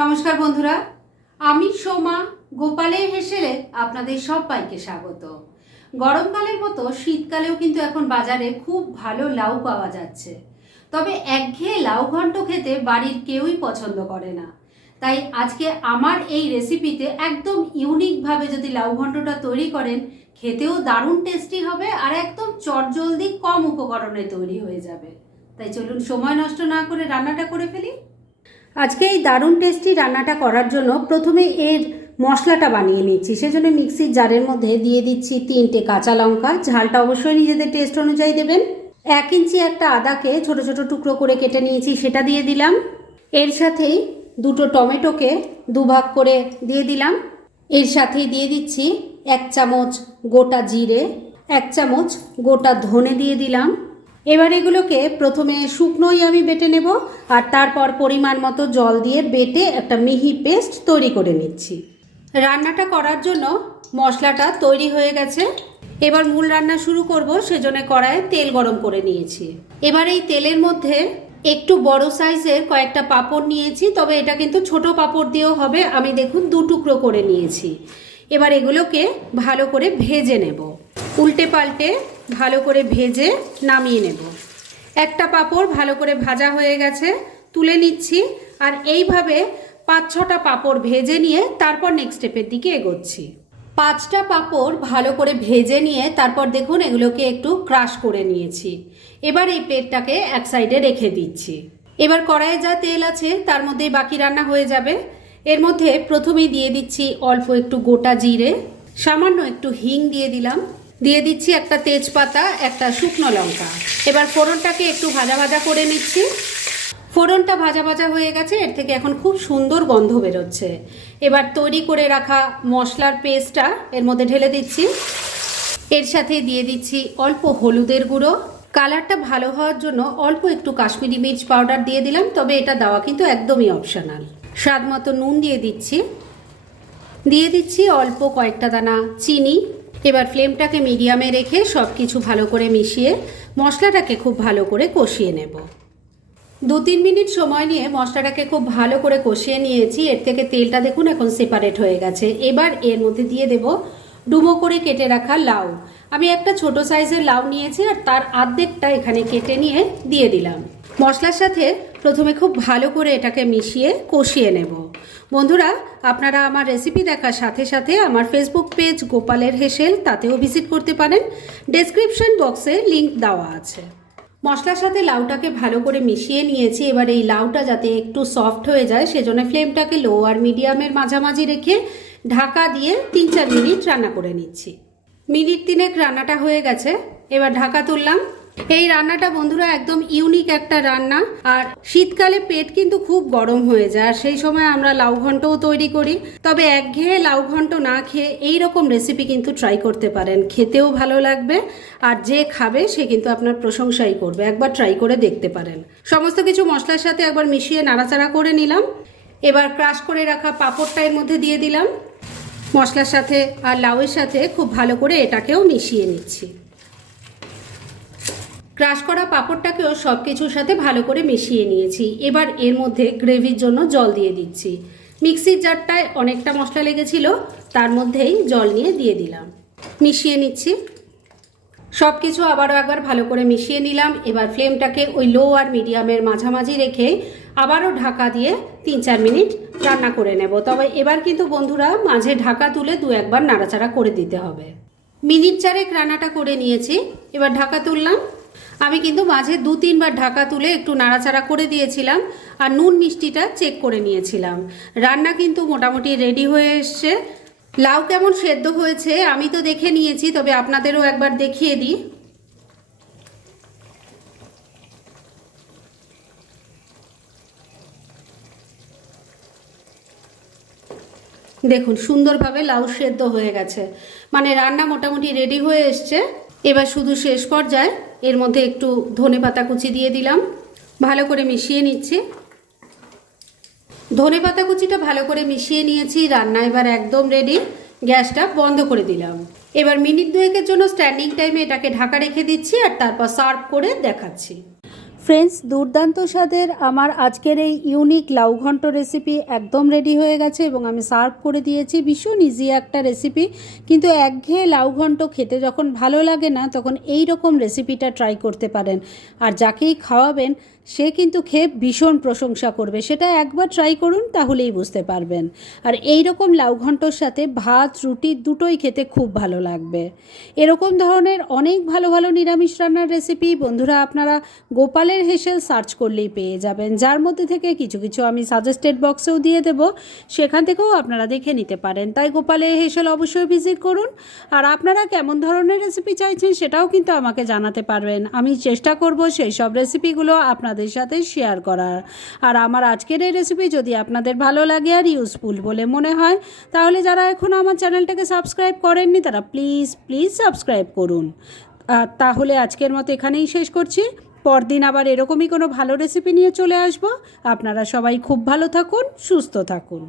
নমস্কার বন্ধুরা, আমি সোমা গোপালের হেসেলে আপনাদের সবাইকে স্বাগত। গরমকালের মতো শীতকালেও কিন্তু এখন বাজারে খুব ভালো লাউ পাওয়া যাচ্ছে। তবে একঘেয়ে লাউ ঘন্ট খেতে বাড়ির কেউই পছন্দ করে না। তাই আজকে আমার এই রেসিপিতে একদম ইউনিকভাবে যদি লাউ ঘন্টটা তৈরি করেন, খেতেও দারুণ টেস্টি হবে আর একদম চটজলদি কম উপকরণে তৈরি হয়ে যাবে। তাই চলুন সময় নষ্ট না করে রান্নাটা করে ফেলি। আজকে এই দারুণ টেস্টি রান্নাটা করার জন্য প্রথমে এর মশলাটা বানিয়ে নিচ্ছি। সেজন্য মিক্সির জারের মধ্যে দিয়ে দিচ্ছি 3টে কাঁচা লঙ্কা, ঝালটা অবশ্যই নিজেদের টেস্ট অনুযায়ী দেবেন। 1 ইঞ্চি একটা আদাকে ছোট ছোট টুকরো করে কেটে নিয়েছি, সেটা দিয়ে দিলাম। এর সাথেই 2টো টমেটোকে দুভাগ করে দিয়ে দিলাম। এর সাথেই দিয়ে দিচ্ছি 1 চামচ গোটা জিরে, 1 চামচ গোটা ধনে দিয়ে দিলাম। এবার এগুলোকে প্রথমে শুকনোই আমি বেটে নেব আর তারপর পরিমাণ মতো জল দিয়ে বেটে একটা মিহি পেস্ট তৈরি করে নিচ্ছি। রান্নাটা করার জন্য মশলাটা তৈরি হয়ে গেছে। এবার মূল রান্না শুরু করব, সেজন্য কড়াইয়ে তেল গরম করে নিয়েছি। এবার এই তেলের মধ্যে একটু বড় সাইজের কয়েকটা পাঁপড় নিয়েছি, তবে এটা কিন্তু ছোট পাঁপড় দিয়েও হবে। আমি দেখুন 2 টুকরো করে নিয়েছি। এবার এগুলোকে ভালো করে ভেজে নেব, উল্টে পাল্টে ভালো করে ভেজে নামিয়ে নেব। একটা পাঁপড় ভালো করে ভাজা হয়ে গেছে, তুলে নিচ্ছি। আর এইভাবে 5-6টা পাঁপড় ভেজে নিয়ে তারপর নেক্সট স্টেপের দিকে এগোচ্ছি। 5টা পাঁপড় ভালো করে ভেজে নিয়ে তারপর দেখুন এগুলোকে একটু ক্রাশ করে নিয়েছি। এবার এই প্লেটটাকে এক সাইডে রেখে দিচ্ছি। এবার কড়াইয়ে যা তেল আছে তার মধ্যেই বাকি রান্না হয়ে যাবে। এর মধ্যে প্রথমেই দিয়ে দিচ্ছি অল্প একটু গোটা জিরে, সামান্য একটু হিং দিয়ে দিলাম, দিয়ে দিচ্ছি একটা তেজপাতা, একটা শুকনো লঙ্কা। এবার ফোড়নটাকে একটু ভাজা ভাজা করে নিচ্ছি। ফোড়নটা ভাজা ভাজা হয়ে গেছে, এর থেকে এখন খুব সুন্দর গন্ধ বেরোচ্ছে। এবার তৈরি করে রাখা মশলার পেস্টটা এর মধ্যে ঢেলে দিচ্ছি। এর সাথে দিয়ে দিচ্ছি অল্প হলুদের গুঁড়ো, কালারটা ভালো হওয়ার জন্য অল্প একটু কাশ্মীরি মির্চ পাউডার দিয়ে দিলাম, তবে এটা দেওয়া কিন্তু একদমই অপশনাল। স্বাদ মতো নুন দিয়ে দিচ্ছি অল্প কয়েকটা দানা চিনি। এবার ফ্লেমটাকে মিডিয়ামে রেখে সব কিছু ভালো করে মিশিয়ে মশলাটাকে খুব ভালো করে কষিয়ে নেব। 2-3 মিনিট সময় নিয়ে মশলাটাকে খুব ভালো করে কষিয়ে নিয়েছি। এর থেকে তেলটা দেখুন এখন সেপারেট হয়ে গেছে। এবার এর মধ্যে দিয়ে দেব ডুমো করে কেটে রাখা লাউ। আমি একটা ছোট সাইজের লাউ নিয়েছি আর তার অর্ধেকটা এখানে কেটে নিয়ে দিয়ে দিলাম। মশলার সাথে প্রথমে খুব ভালো করে এটাকে মিশিয়ে কষিয়ে নেব। বন্ধুরা, আপনারা আমার রেসিপি দেখার সাথে সাথে আমার ফেসবুক পেজ গোপালের হেসেল, তাতেও ভিজিট করতে পারেন। ডেসক্রিপশন বক্সে লিংক দেওয়া আছে। মশলার সাথে লাউটাকে ভালো করে মিশিয়ে নিয়েছি। এবার এই লাউটা যাতে একটু সফট হয়ে যায় সেজন্য ফ্লেমটাকে লো আর মিডিয়ামের মাঝামাঝি রেখে ঢাকা দিয়ে 3-4 মিনিট রান্না করে নিচ্ছি। মিনিট 3 রান্নাটা হয়ে গেছে, এবার ঢাকা তুললাম। এই রান্নাটা বন্ধুরা একদম ইউনিক একটা রান্না। আর শীতকালে পেট কিন্তু খুব গরম হয়ে যায়, আর সেই সময় আমরা লাউ ঘন্টও তৈরি করি। তবে একঘেয়ে লাউ ঘন্ট না খেয়ে এই রকম রেসিপি কিন্তু ট্রাই করতে পারেন, খেতেও ভালো লাগবে। আর যে খাবে সে কিন্তু আপনার প্রশংসাই করবে, একবার ট্রাই করে দেখতে পারেন। সমস্ত কিছু মশলার সাথে একবার মিশিয়ে নাড়াচাড়া করে নিলাম। এবার ক্রাশ করে রাখা পাঁপড়টা এর মধ্যে দিয়ে দিলাম। মশলার সাথে আর লাউয়ের সাথে খুব ভালো করে এটাকেও মিশিয়ে নিচ্ছি। ক্রাশ করা পাঁপড়টাকেও সব কিছুর সাথে ভালো করে মিশিয়ে নিয়েছি। এবার এর মধ্যে গ্রেভির জন্য জল দিয়ে দিচ্ছি। মিক্সির জারটায় অনেকটা মশলা লেগেছিল, তার মধ্যেই জল নিয়ে দিয়ে দিলাম। মিশিয়ে নিচ্ছি। সব কিছু আবারও একবার ভালো করে মিশিয়ে নিলাম। এবার ফ্লেমটাকে ওই লো আর মিডিয়ামের মাঝামাঝি রেখে আবারও ঢাকা দিয়ে 3-4 মিনিট রান্না করে নেব। তবে এবার কিন্তু বন্ধুরা মাঝে ঢাকা তুলে 2-1 বার নাড়াচাড়া করে দিতে হবে। মিনিট 4 রান্নাটা করে নিয়েছি, এবার ঢাকা তুললাম। আমি কিন্তু মাঝে 2-3 বার ঢাকা তুলে একটু নাড়াচাড়া করে দিয়েছিলাম আর নুন মিষ্টিটা চেক করে নিয়েছিলাম। রান্না কিন্তু মোটামুটি রেডি হয়ে এসছে। লাউ কেমন সেদ্ধ হয়েছে আমি তো দেখে নিয়েছি, তবে আপনাদেরও একবার দেখিয়ে দিই। দেখুন সুন্দরভাবে লাউ সেদ্ধ হয়ে গেছে, মানে রান্না মোটামুটি রেডি হয়ে এসছে। এবার শুধু শেষ পর্যায়ে এর মধ্যে একটু ধনেপাতা কুচি দিয়ে দিলাম, ভালো করে মিশিয়ে নিচ্ছি। ধনেপাতা কুচিটা ভালো করে মিশিয়ে নিয়েছি। রান্না এবার একদম রেডি। গ্যাসটা বন্ধ করে দিলাম। এবার মিনিট 2-এর জন্য স্ট্যান্ডিং টাইমে এটাকে ঢাকা রেখে দিচ্ছি আর তারপর সার্ভ করে দেখাচ্ছি। ফ্রেন্ডস, দুর্দান্ত স্বাদের আমার আজকের এই ইউনিক লাউ ঘন্ট রেসিপি একদম রেডি হয়ে গেছে এবং আমি সার্ভ করে দিয়েছি। ভীষণ ইজি একটা রেসিপি, কিন্তু একঘেয়ে লাউ ঘন্ট খেতে যখন ভালো লাগে না তখন এই রকম রেসিপিটা ট্রাই করতে পারেন। আর যাকেই খাওয়াবেন সে কিন্তু খেয়ে ভীষণ প্রশংসা করবে। সেটা একবার ট্রাই করুন, তাহলেই বুঝতে পারবেন। আর এই রকম লাউ ঘন্টর সাথে ভাত রুটি দুটোই খেতে খুব ভালো লাগবে। এরকম ধরনের অনেক ভালো ভালো নিরামিষ রান্নার রেসিপি বন্ধুরা আপনারা গোপালের হেসেল সার্চ করলেই পেয়ে যাবেন, যার মধ্যে থেকে কিছু কিছু আমি সাজেস্টেড বক্সেও দিয়ে দেব, সেখান থেকেও আপনারা দেখে নিতে পারেন। তাই গোপালের হেসেল অবশ্যই ভিজিট করুন। আর আপনারা কেমন ধরনের রেসিপি চাইছেন সেটাও কিন্তু আমাকে জানাতে পারবেন। আমি চেষ্টা করব সেই সব রেসিপিগুলো আপনাদের সাথে শেয়ার করার। আর আমার আজকের এই রেসিপি যদি আপনাদের ভালো লাগে আর ইউজফুল বলে মনে হয়, তাহলে যারা এখনও আমার চ্যানেলটাকে সাবস্ক্রাইব করেননি তারা প্লিজ সাবস্ক্রাইব করুন। তাহলে আজকের মতো এখানেই শেষ করছি। পরদিন আবার এরকমই কোনো ভালো রেসিপি নিয়ে চলে আসব। আপনারা সবাই খুব ভালো থাকুন, সুস্থ থাকুন।